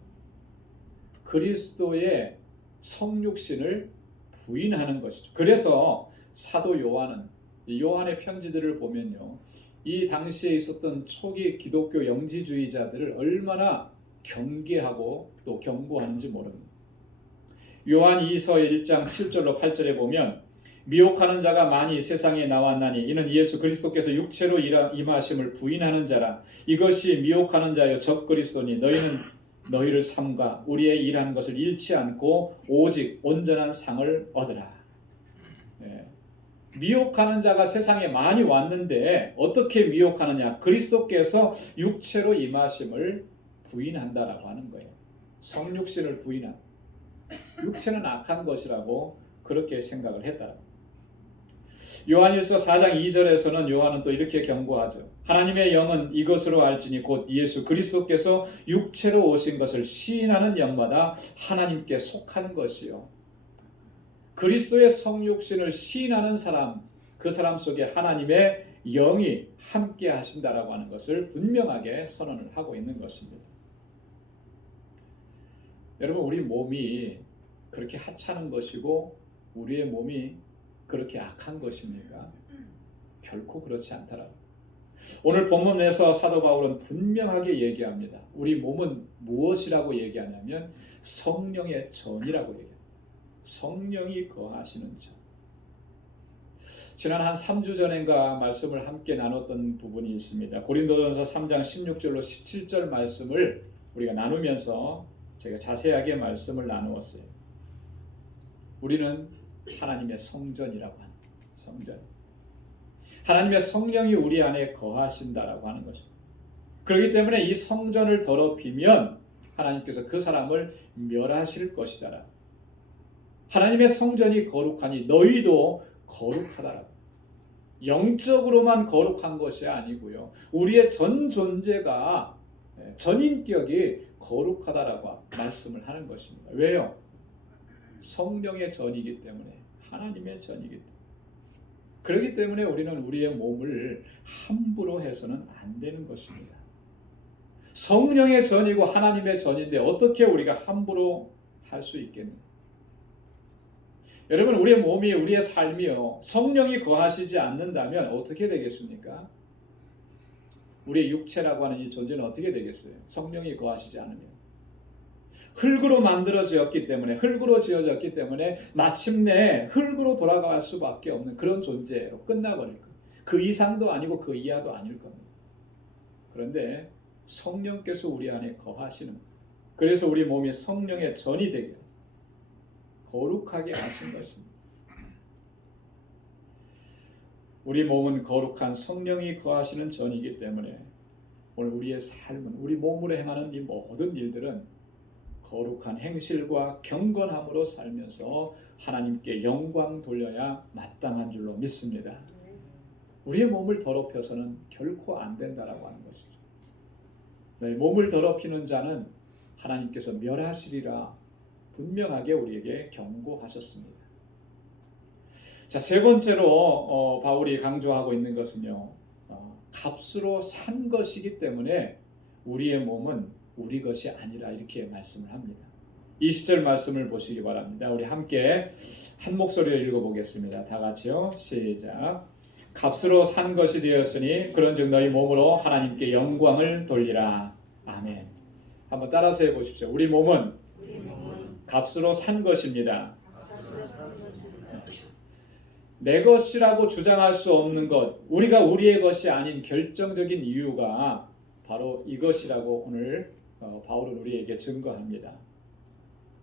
그리스도의 성육신을 부인하는 것이죠. 그래서 사도 요한은 요한의 편지들을 보면요, 이 당시에 있었던 초기 기독교 영지주의자들을 얼마나 경계하고 또 경고하는지 모릅니다. 요한 2서 1장 7절로 8절에 보면 미혹하는 자가 많이 세상에 나왔나니 이는 예수 그리스도께서 육체로 임하심을 부인하는 자라. 이것이 미혹하는 자여 적그리스도니 너희는 너희를 삼가 우리의 일하는 것을 잃지 않고 오직 온전한 상을 얻으라. 미혹하는 자가 세상에 많이 왔는데 어떻게 미혹하느냐? 그리스도께서 육체로 임하심을 부인한다라고 하는 거예요. 성육신을 부인한. 육체는 악한 것이라고 그렇게 생각을 했다. 요한일서 4장 2절에서는 요한은 또 이렇게 경고하죠. 하나님의 영은 이것으로 알지니 곧 예수 그리스도께서 육체로 오신 것을 시인하는 영마다 하나님께 속한 것이요. 그리스도의 성육신을 시인하는 사람, 그 사람 속에 하나님의 영이 함께 하신다라고 하는 것을 분명하게 선언을 하고 있는 것입니다. 여러분, 우리 몸이 그렇게 하찮은 것이고 우리의 몸이 그렇게 악한 것입니까? 결코 그렇지 않더라고요. 오늘 본문에서 사도 바울은 분명하게 얘기합니다. 우리 몸은 무엇이라고 얘기하냐면 성령의 전이라고 얘기합니다. 성령이 거하시는 전. 지난 한 3주 전인가 말씀을 함께 나눴던 부분이 있습니다. 고린도전서 3장 16절로 17절 말씀을 우리가 나누면서 제가 자세하게 말씀을 나누었어요. 우리는 하나님의 성전이라고 하는 성전. 하나님의 성령이 우리 안에 거하신다라고 하는 것입니다. 그렇기 때문에 이 성전을 더럽히면 하나님께서 그 사람을 멸하실 것이다. 하나님의 성전이 거룩하니 너희도 거룩하다. 영적으로만 거룩한 것이 아니고요. 우리의 전 존재가 전인격이 거룩하다라고 말씀을 하는 것입니다. 왜요? 성령의 전이기 때문에, 하나님의 전이기 때문에. 그렇기 때문에 우리는 우리의 몸을 함부로 해서는 안 되는 것입니다. 성령의 전이고 하나님의 전인데 어떻게 우리가 함부로 할 수 있겠느냐? 여러분, 우리의 몸이, 우리의 삶이요, 성령이 거하시지 않는다면 어떻게 되겠습니까? 우리의 육체라고 하는 이 존재는 어떻게 되겠어요? 성령이 거하시지 않으면. 흙으로 만들어졌기 때문에, 흙으로 지어졌기 때문에 마침내 흙으로 돌아갈 수밖에 없는 그런 존재로 끝나버릴 거예요. 그 이상도 아니고 그 이하도 아닐 겁니다. 그런데 성령께서 우리 안에 거하시는 거예요. 그래서 우리 몸이 성령의 전이 되게 거룩하게 하신 것입니다. 우리 몸은 거룩한 성령이 거하시는 전이기 때문에 오늘 우리의 삶은, 우리 몸으로 행하는 이 모든 일들은 거룩한 행실과 경건함으로 살면서 하나님께 영광 돌려야 마땅한 줄로 믿습니다. 우리의 몸을 더럽혀서는 결코 안 된다라고 하는 것이죠. 몸을 더럽히는 자는 하나님께서 멸하시리라 분명하게 우리에게 경고하셨습니다. 자, 세 번째로 바울이 강조하고 있는 것은요, 값으로 산 것이기 때문에 우리의 몸은 우리 것이 아니라 이렇게 말씀을 합니다. 20절 말씀을 보시기 바랍니다. 우리 함께 한 목소리로 읽어보겠습니다. 다 같이요. 시작. 값으로 산 것이 되었으니 그런즉 너희 몸으로 하나님께 영광을 돌리라. 아멘. 한번 따라서 해보십시오. 우리 몸은 값으로 산 것입니다. 내 것이라고 주장할 수 없는 것, 우리가 우리의 것이 아닌 결정적인 이유가 바로 이것이라고 오늘 바울은 우리에게 증거합니다.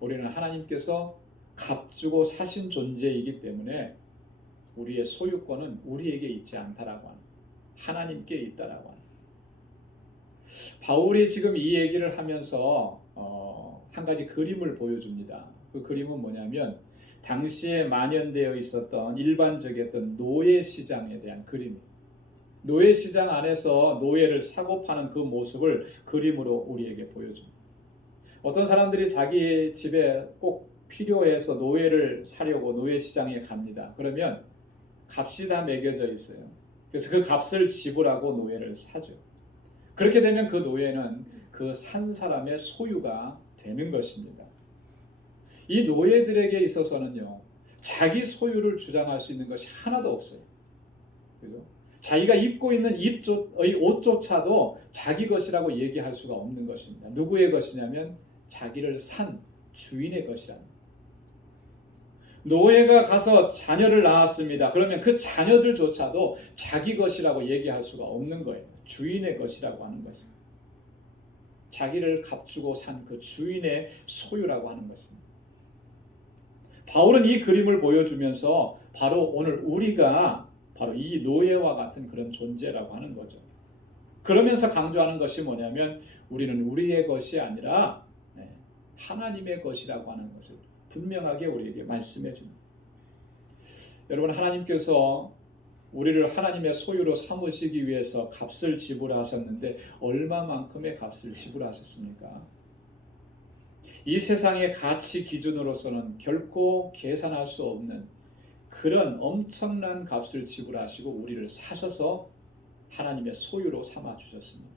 우리는 하나님께서 값주고 사신 존재이기 때문에 우리의 소유권은 우리에게 있지 않다라고 하는, 하나님께 있다라고 하는. 바울이 지금 이 얘기를 하면서 한 가지 그림을 보여줍니다. 그 그림은 뭐냐면 당시에 만연되어 있었던 일반적이었던 노예 시장에 대한 그림입니다. 노예 시장 안에서 노예를 사고 파는 그 모습을 그림으로 우리에게 보여줍니다. 어떤 사람들이 자기 집에 꼭 필요해서 노예를 사려고 노예 시장에 갑니다. 그러면 값이 다 매겨져 있어요. 그래서 그 값을 지불하고 노예를 사죠. 그렇게 되면 그 노예는 그 산 사람의 소유가 되는 것입니다. 이 노예들에게 있어서는요, 자기 소유를 주장할 수 있는 것이 하나도 없어요. 그죠? 자기가 입고 있는 옷조차도 자기 것이라고 얘기할 수가 없는 것입니다. 누구의 것이냐면 자기를 산 주인의 것이랍니다. 노예가 가서 자녀를 낳았습니다. 그러면 그 자녀들조차도 자기 것이라고 얘기할 수가 없는 거예요. 주인의 것이라고 하는 것입니다. 자기를 값주고 산 그 주인의 소유라고 하는 것입니다. 바울은 이 그림을 보여주면서 바로 오늘 우리가 바로 이 노예와 같은 그런 존재라고 하는 거죠. 그러면서 강조하는 것이 뭐냐면 우리는 우리의 것이 아니라 하나님의 것이라고 하는 것을 분명하게 우리에게 말씀해 줍니다. 여러분, 하나님께서 우리를 하나님의 소유로 삼으시기 위해서 값을 지불하셨는데 얼마만큼의 값을 지불하셨습니까? 이 세상의 가치 기준으로서는 결코 계산할 수 없는 그런 엄청난 값을 지불하시고 우리를 사셔서 하나님의 소유로 삼아 주셨습니다.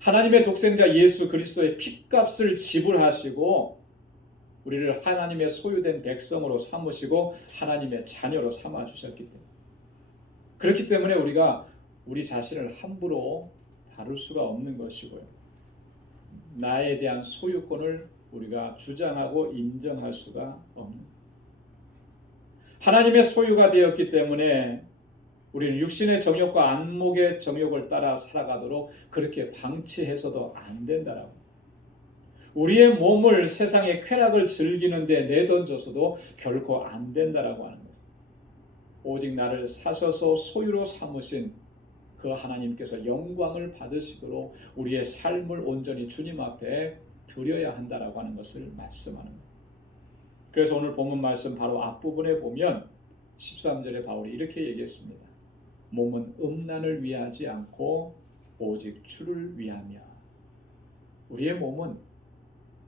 하나님의 독생자 예수 그리스도의 핏값을 지불하시고 우리를 하나님의 소유된 백성으로 삼으시고 하나님의 자녀로 삼아 주셨기 때문에, 그렇기 때문에 우리가 우리 자신을 함부로 다룰 수가 없는 것이고요. 나에 대한 소유권을 우리가 주장하고 인정할 수가 없는, 하나님의 소유가 되었기 때문에 우리는 육신의 정욕과 안목의 정욕을 따라 살아가도록 그렇게 방치해서도 안 된다라고. 우리의 몸을 세상의 쾌락을 즐기는 데 내던져서도 결코 안 된다라고 하는 거죠. 오직 나를 사셔서 소유로 삼으신 그 하나님께서 영광을 받으시도록 우리의 삶을 온전히 주님 앞에 드려야 한다라고 하는 것을 말씀하는 거예요. 그래서 오늘 본문 말씀 바로 앞부분에 보면 13절에 바울이 이렇게 얘기했습니다. 몸은 음란을 위하지 않고 오직 주를 위하며. 우리의 몸은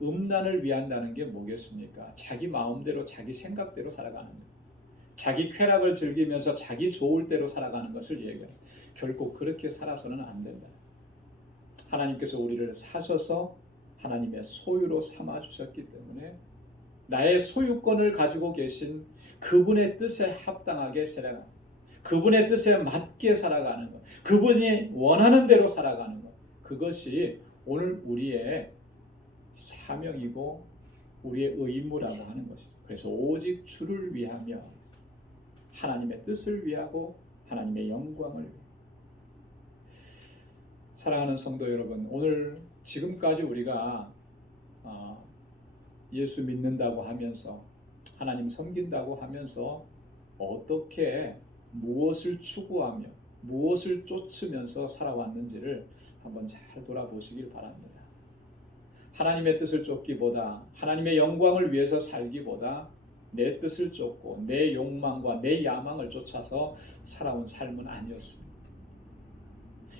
음란을 위한다는 게 뭐겠습니까? 자기 마음대로 자기 생각대로 살아가는 것, 자기 쾌락을 즐기면서 자기 좋을 대로 살아가는 것을 얘기해요. 결코 그렇게 살아서는 안 된다. 하나님께서 우리를 사셔서 하나님의 소유로 삼아 주셨기 때문에 나의 소유권을 가지고 계신 그분의 뜻에 합당하게 살아가는 것, 그분의 뜻에 맞게 살아가는 것, 그분이 원하는 대로 살아가는 것, 그것이 오늘 우리의 사명이고 우리의 의무라고 하는 것입니다. 그래서 오직 주를 위하며 하나님의 뜻을 위하고 하나님의 영광을 위하여. 사랑하는 성도 여러분, 오늘 지금까지 우리가 예수 믿는다고 하면서 하나님 섬긴다고 하면서 어떻게 무엇을 추구하며 무엇을 쫓으면서 살아왔는지를 한번 잘 돌아보시길 바랍니다. 하나님의 뜻을 쫓기보다, 하나님의 영광을 위해서 살기보다 내 뜻을 쫓고 내 욕망과 내 야망을 쫓아서 살아온 삶은 아니었습니다.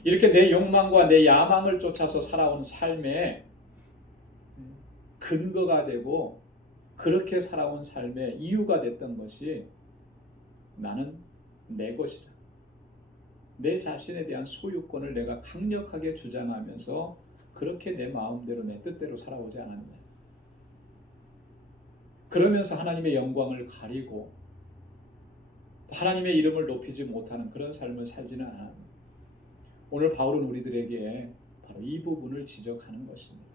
이렇게 내 욕망과 내 야망을 쫓아서 살아온 삶의 근거가 되고 그렇게 살아온 삶의 이유가 됐던 것이 나는 내 것이다. 내 자신에 대한 소유권을 내가 강력하게 주장하면서 그렇게 내 마음대로 내 뜻대로 살아오지 않았냐. 그러면서 하나님의 영광을 가리고 하나님의 이름을 높이지 못하는 그런 삶을 살지는 않았습니다. 오늘 바울은 우리들에게 바로 이 부분을 지적하는 것입니다.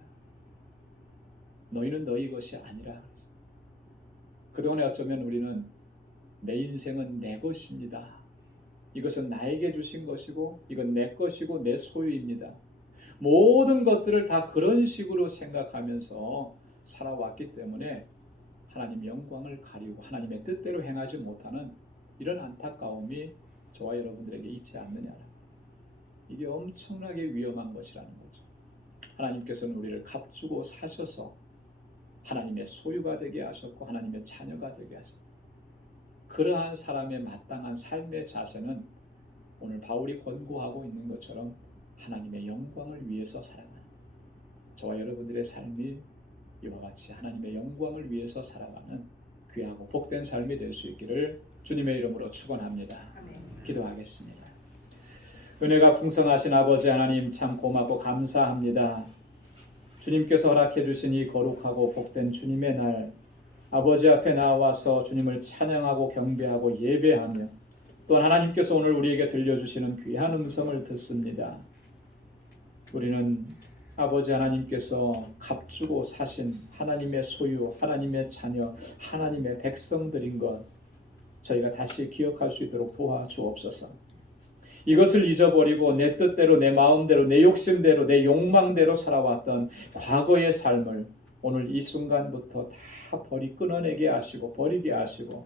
너희는 너희 것이 아니라. 그동안에 어쩌면 우리는 내 인생은 내 것입니다. 이것은 나에게 주신 것이고 이건 내 것이고 내 소유입니다. 모든 것들을 다 그런 식으로 생각하면서 살아왔기 때문에 하나님 영광을 가리고 하나님의 뜻대로 행하지 못하는 이런 안타까움이 저와 여러분들에게 있지 않느냐. 이게 엄청나게 위험한 것이라는 거죠. 하나님께서는 우리를 값주고 사셔서 하나님의 소유가 되게 하셨고 하나님의 자녀가 되게 하셨고, 그러한 사람의 마땅한 삶의 자세는 오늘 바울이 권고하고 있는 것처럼 하나님의 영광을 위해서 살아가는, 저와 여러분들의 삶이 이와 같이 하나님의 영광을 위해서 살아가는 귀하고 복된 삶이 될 수 있기를 주님의 이름으로 축원합니다. 기도하겠습니다. 은혜가 풍성하신 아버지 하나님, 참 고맙고 감사합니다. 주님께서 허락해 주신 이 거룩하고 복된 주님의 날, 아버지 앞에 나와서 주님을 찬양하고 경배하고 예배하며 또한 하나님께서 오늘 우리에게 들려주시는 귀한 음성을 듣습니다. 우리는 아버지 하나님께서 값주고 사신 하나님의 소유, 하나님의 자녀, 하나님의 백성들인 것 저희가 다시 기억할 수 있도록 도와주옵소서. 이것을 잊어버리고 내 뜻대로, 내 마음대로, 내 욕심대로, 내 욕망대로 살아왔던 과거의 삶을 오늘 이 순간부터 다 끊어내게 하시고 버리게 하시고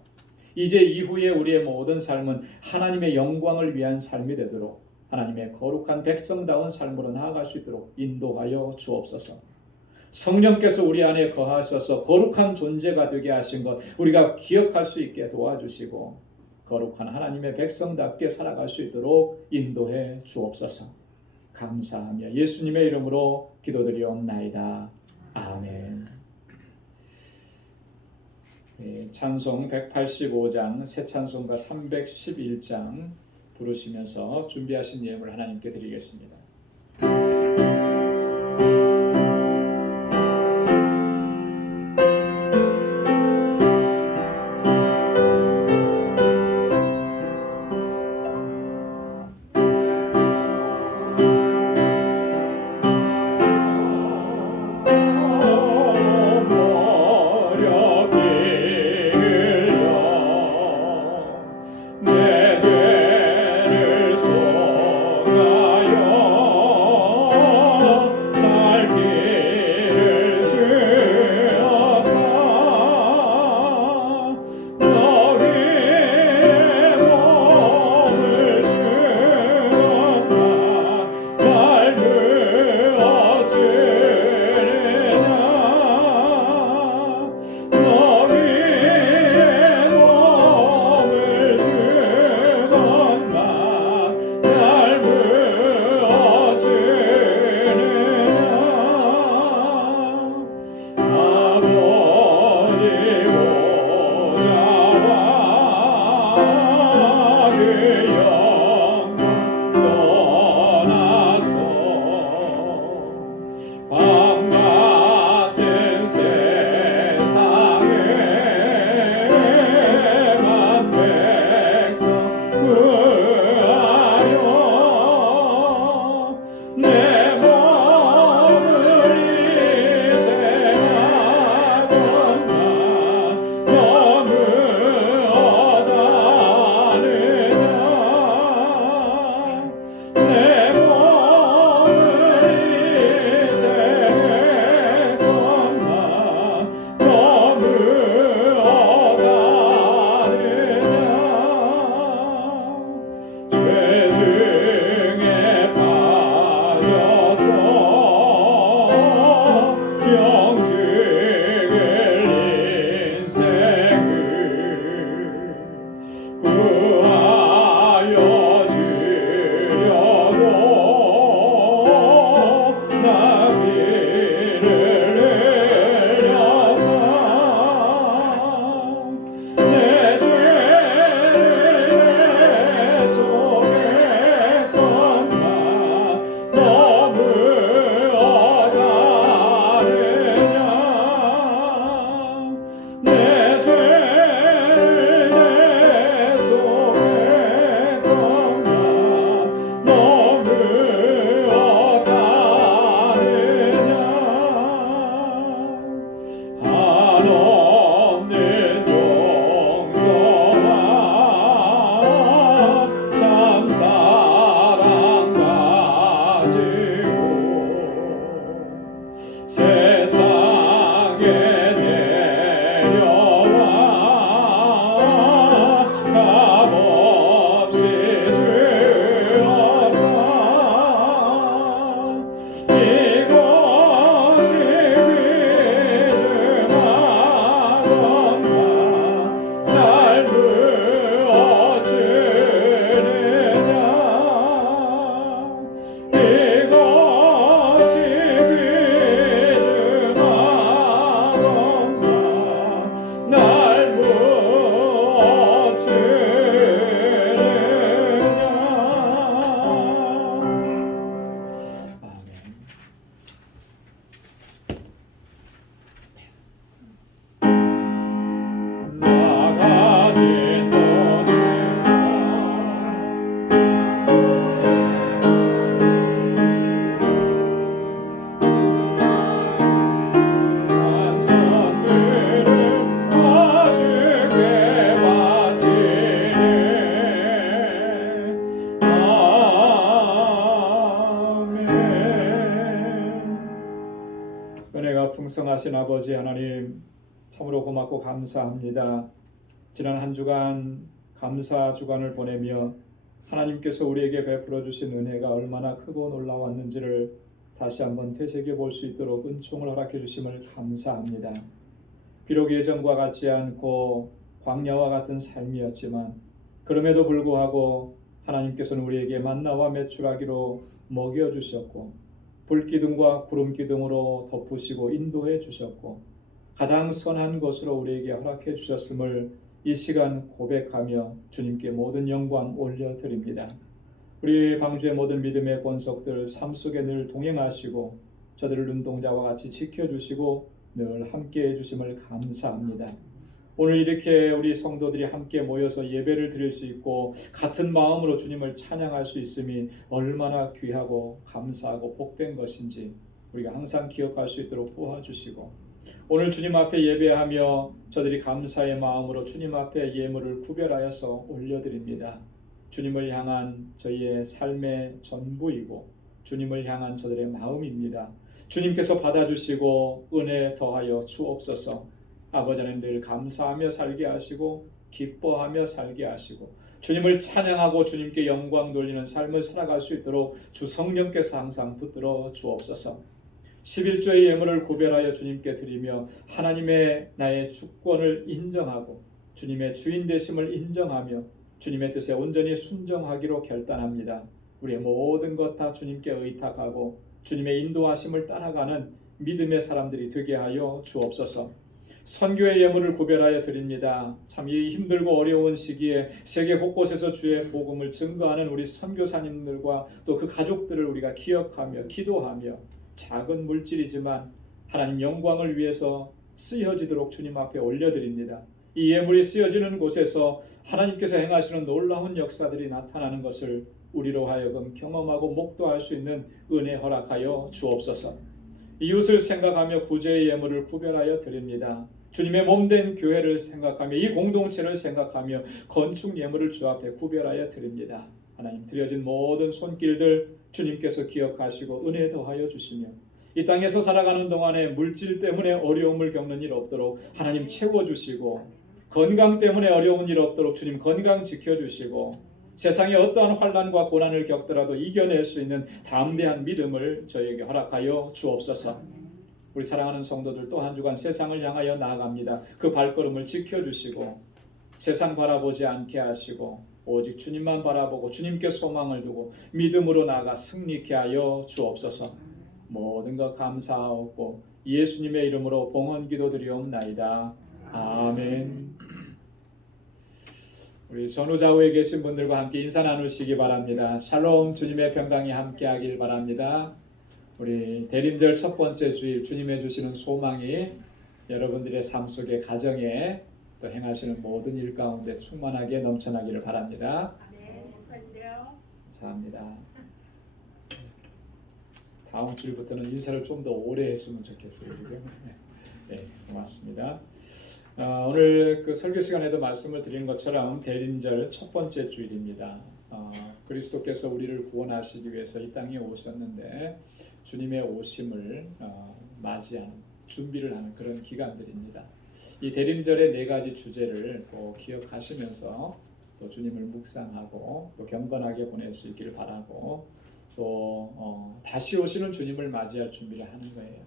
이제 이후에 우리의 모든 삶은 하나님의 영광을 위한 삶이 되도록 하나님의 거룩한 백성다운 삶으로 나아갈 수 있도록 인도하여 주옵소서. 성령께서 우리 안에 거하셔서 거룩한 존재가 되게 하신 것 우리가 기억할 수 있게 도와주시고 거룩한 하나님의 백성답게 살아갈 수 있도록 인도해 주옵소서. 감사하며 예수님의 이름으로 기도드리옵나이다. 아멘. 찬송 185장 새 찬송가 311장 부르시면서 준비하신 예물을 하나님께 드리겠습니다. 내 죄를 속하여 왕성하신 아버지 하나님, 참으로 고맙고 감사합니다. 지난 한 주간 감사 주간을 보내며 하나님께서 우리에게 베풀어 주신 은혜가 얼마나 크고 놀라웠는지를 다시 한번 되새겨 볼 수 있도록 은총을 허락해 주심을 감사합니다. 비록 예전과 같지 않고 광야와 같은 삶이었지만 그럼에도 불구하고 하나님께서는 우리에게 만나와 메추라기로 먹여주셨고 불기둥과 구름기둥으로 덮으시고 인도해 주셨고 가장 선한 것으로 우리에게 허락해 주셨음을 이 시간 고백하며 주님께 모든 영광 올려드립니다. 우리 방주의 모든 믿음의 권속들 삶 속에 늘 동행하시고 저들을 눈동자와 같이 지켜주시고 늘 함께해 주심을 감사합니다. 오늘 이렇게 우리 성도들이 함께 모여서 예배를 드릴 수 있고 같은 마음으로 주님을 찬양할 수 있음이 얼마나 귀하고 감사하고 복된 것인지 우리가 항상 기억할 수 있도록 도와주시고 오늘 주님 앞에 예배하며 저들이 감사의 마음으로 주님 앞에 예물을 구별하여서 올려드립니다. 주님을 향한 저희의 삶의 전부이고 주님을 향한 저들의 마음입니다. 주님께서 받아주시고 은혜 더하여 주옵소서. 아버지 하나님 늘 감사하며 살게 하시고 기뻐하며 살게 하시고 주님을 찬양하고 주님께 영광 돌리는 삶을 살아갈 수 있도록 주 성령께서 항상 붙들어 주옵소서. 11조의 예물을 구별하여 주님께 드리며 하나님의 나의 주권을 인정하고 주님의 주인 되심을 인정하며 주님의 뜻에 온전히 순종하기로 결단합니다. 우리의 모든 것 다 주님께 의탁하고 주님의 인도하심을 따라가는 믿음의 사람들이 되게 하여 주옵소서. 선교의 예물을 구별하여 드립니다. 참 이 힘들고 어려운 시기에 세계 곳곳에서 주의 복음을 증거하는 우리 선교사님들과 또 그 가족들을 우리가 기억하며 기도하며 작은 물질이지만 하나님 영광을 위해서 쓰여지도록 주님 앞에 올려드립니다. 이 예물이 쓰여지는 곳에서 하나님께서 행하시는 놀라운 역사들이 나타나는 것을 우리로 하여금 경험하고 목도할 수 있는 은혜 허락하여 주옵소서. 이웃을 생각하며 구제의 예물을 구별하여 드립니다. 주님의 몸된 교회를 생각하며 이 공동체를 생각하며 건축 예물을 주 앞에 구별하여 드립니다. 하나님 드려진 모든 손길들 주님께서 기억하시고 은혜 더하여 주시며 이 땅에서 살아가는 동안에 물질 때문에 어려움을 겪는 일 없도록 하나님 채워주시고 건강 때문에 어려운 일 없도록 주님 건강 지켜주시고 세상에 어떠한 환난과 고난을 겪더라도 이겨낼 수 있는 담대한 믿음을 저에게 허락하여 주옵소서. 우리 사랑하는 성도들 또 한 주간 세상을 향하여 나아갑니다. 그 발걸음을 지켜주시고 세상 바라보지 않게 하시고 오직 주님만 바라보고 주님께 소망을 두고 믿음으로 나아가 승리케 하여 주옵소서. 모든 것 감사하옵고 예수님의 이름으로 봉헌 기도드리옵나이다. 아멘. 우리 전후좌우에 계신 분들과 함께 인사 나누시기 바랍니다. 샬롬, 주님의 평강이 함께하길 바랍니다. 우리 대림절 첫 번째 주일 주님의 주시는 소망이 여러분들의 삶 속에 가정에 또 행하시는 모든 일 가운데 충만하게 넘쳐나기를 바랍니다. 네, 목사님요. 감사합니다. 다음 주일부터는 인사를 좀 더 오래 했으면 좋겠어요. 그죠? 네, 고맙습니다. 오늘 그 설교 시간에도 말씀을 드린 것처럼 대림절 첫 번째 주일입니다. 그리스도께서 우리를 구원하시기 위해서 이 땅에 오셨는데 주님의 오심을 맞이하는 준비를 하는 그런 기간들입니다. 이 대림절의 네 가지 주제를 꼭 기억하시면서 또 주님을 묵상하고 또 경건하게 보낼 수 있기를 바라고 또 다시 오시는 주님을 맞이할 준비를 하는 거예요.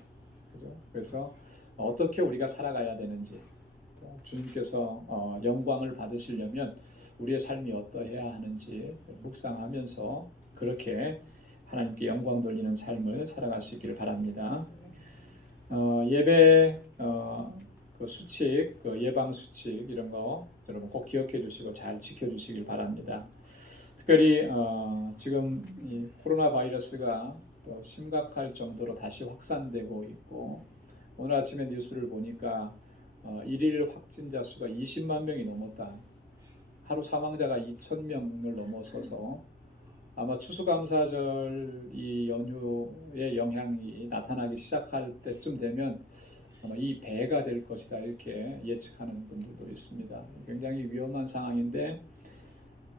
그죠? 그래서 어떻게 우리가 살아가야 되는지 주님께서 영광을 받으시려면 우리의 삶이 어떠해야 하는지 묵상하면서 그렇게 하나님께 영광 돌리는 삶을 살아갈 수 있기를 바랍니다. 예배 그 수칙, 그 예방 수칙 이런 거 여러분 꼭 기억해 주시고 잘 지켜 주시길 바랍니다. 특별히 지금 이 코로나 바이러스가 또 심각할 정도로 다시 확산되고 있고 오늘 아침에 뉴스를 보니까 일일 확진자 수가 20만 명이 넘었다. 하루 사망자가 2,000명을 넘어서서 아마 추수감사절 이 연휴의 영향이 나타나기 시작할 때쯤 되면 아마 이 배가 될 것이다 이렇게 예측하는 분들도 있습니다. 굉장히 위험한 상황인데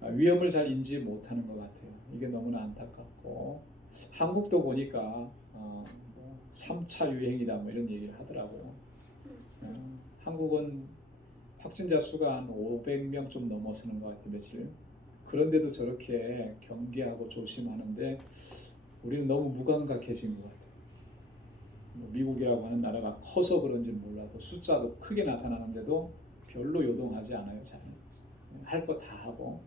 위험을 잘 인지 못하는 것 같아요. 이게 너무나 안타깝고 한국도 보니까 3차 유행이다 뭐 이런 얘기를 하더라고요. 한국은 확진자 수가 한 500명 좀 넘어서는 것 같아요, 며칠. 그런데도 저렇게 경계하고 조심하는데 우리는 너무 무감각해진 것 같아요. 미국이라고 하는 나라가 커서 그런지 몰라도 숫자도 크게 나타나는데도 별로 요동하지 않아요. 잘 할 거 다 하고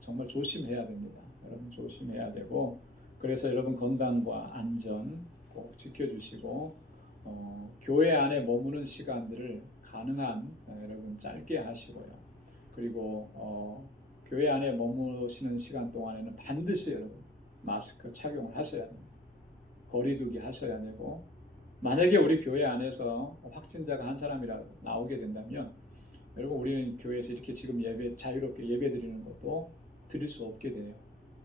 정말 조심해야 됩니다. 여러분 조심해야 되고, 그래서 여러분 건강과 안전 꼭 지켜주시고 교회 안에 머무는 시간들을 가능한 여러분 짧게 하시고요. 그리고 교회 안에 머무시는 시간 동안에는 반드시 여러분 마스크 착용을 하셔야 됩니다. 거리두기 하셔야 되고, 만약에 우리 교회 안에서 확진자가 한 사람이라도 나오게 된다면 여러분 우리는 교회에서 이렇게 지금 자유롭게 예배 드리는 것도 드릴 수 없게 돼요.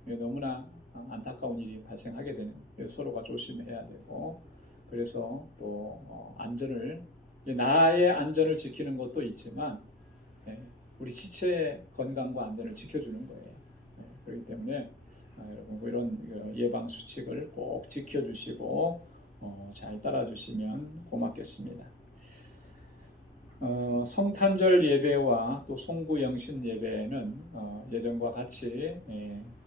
너무나 안타까운 일이 발생하게 되는, 그래서 서로가 조심해야 되고, 그래서 또 안전을, 나의 안전을 지키는 것도 있지만 우리 지체의 건강과 안전을 지켜주는 거예요. 그렇기 때문에 여러분 이런 예방 수칙을 꼭 지켜주시고 잘 따라주시면 고맙겠습니다. 성탄절 예배와 또 송구영신 예배는 예전과 같이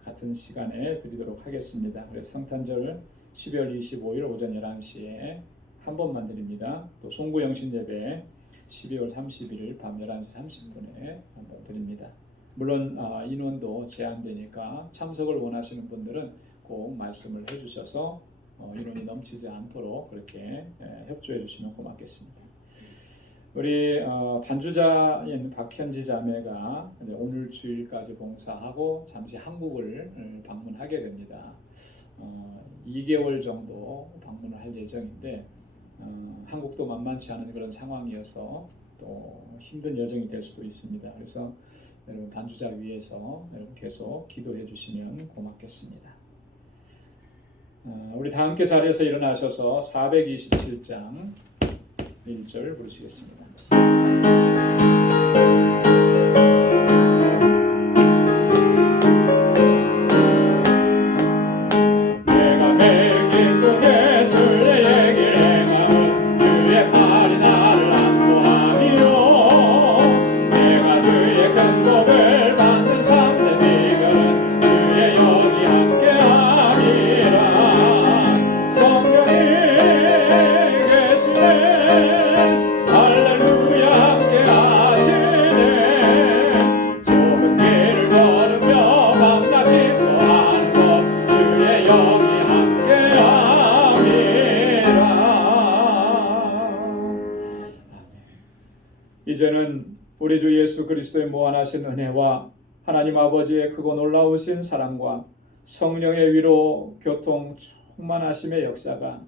같은 시간에 드리도록 하겠습니다. 그래서 성탄절 12월 25일 오전 11시에 한 번만 드립니다. 또 송구영신 예배 12월 31일 밤 11시 30분에 한 번 드립니다. 물론 인원도 제한되니까 참석을 원하시는 분들은 꼭 말씀을 해주셔서 인원이 넘치지 않도록 그렇게 협조해 주시면 고맙겠습니다. 우리 반주자인 박현지 자매가 오늘 주일까지 봉사하고 잠시 한국을 방문하게 됩니다. 2개월 정도 방문을 할 예정인데 한국도 만만치 않은 그런 상황이어서 또 힘든 여정이 될 수도 있습니다. 그래서 여러분 반주자 위해서 여러분 계속 기도해 주시면 고맙겠습니다. 우리 다 함께 자리에서 일어나셔서 427장 1절 부르시겠습니다. 내가 매일 기쁘게 술래 얘기를 행하면 주의 팔이 나를 안보하며 내가 주의 큰 복을 받는 참된 비결은 주의 영이 함께함이라. 성령이 계시네 할렐루야 함께하시네. 좁은 길을 걸으며 밤낮 기뻐하는 것 주의 영이 함께함이라. 이제는 우리 주 예수 그리스도의 무한하신 은혜와 하나님 아버지의 크고 놀라우신 사랑과 성령의 위로 교통 충만하심의 역사가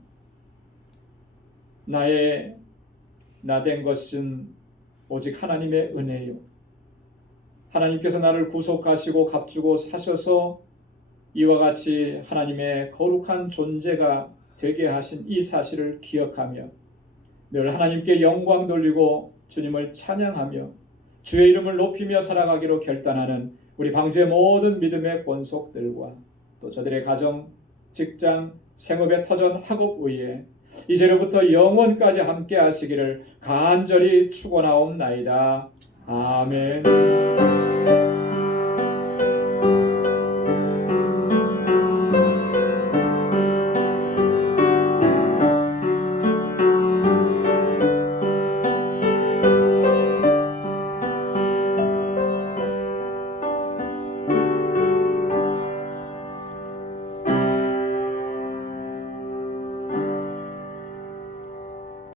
나된 것은 오직 하나님의 은혜요, 하나님께서 나를 구속하시고 값주고 사셔서 이와 같이 하나님의 거룩한 존재가 되게 하신 이 사실을 기억하며 늘 하나님께 영광 돌리고 주님을 찬양하며 주의 이름을 높이며 살아가기로 결단하는 우리 방주의 모든 믿음의 권속들과 또 저들의 가정, 직장, 생업의 터전, 학업 위에 이제로부터 영원까지 함께 하시기를 간절히 축원하옵나이다. 아멘.